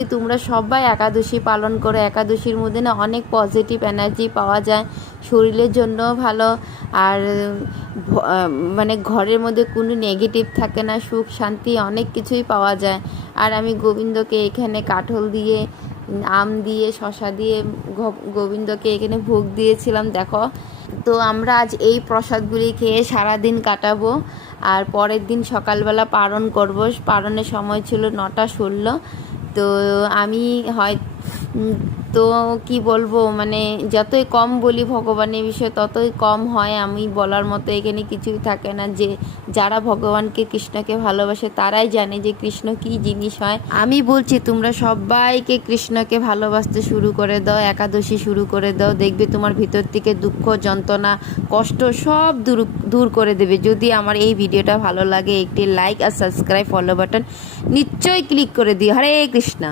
তোমরা সবাই একাদশী পালন করো। একাদশীর মধ্যে না অনেক পজিটিভ এনার্জি পাওয়া যায়, শরীরের জন্য ভালো। আর মানে ঘরের মধ্যে কোনো নেগেটিভ থাকে না, সুখ শান্তি অনেক কিছুই পাওয়া যায়। আর আমি গোবিন্দকে এখানে কাঠল দিয়ে, আম দিয়ে, শশা দিয়ে গোবিন্দকে এখানে ভোগ দিয়েছিলাম দেখো। তো আমরা আজ এই প্রসাদগুলি খেয়ে সারাদিন কাটাবো। আর পরের দিন সকালবেলা পালন করব। পালনের সময় ছিল 9:16। তো আমি হয় তো কি বলবো, মানে যতই কম বলি ভগবানের বিষয়ে ততই কম হয়। আমি বলার মতো এখানে কিছুই থাকে না। যে যারা ভগবানকে, কৃষ্ণকে ভালোবাসে তারাই জানে যে কৃষ্ণ কি জিনিস হয়। আমি বলছি তোমরা সবাইকে কৃষ্ণকে ভালোবাসতে শুরু করে দাও, একাদশী শুরু করে দাও, দেখবে তোমার ভিতর থেকে দুঃখ, যন্ত্রণা, কষ্ট সব দূর করে দেবে। যদি আমার এই ভিডিওটা ভালো লাগে একটি লাইক আর সাবস্ক্রাইব, ফলো বাটন নিশ্চয়ই ক্লিক করে দিও। হরে কৃষ্ণ।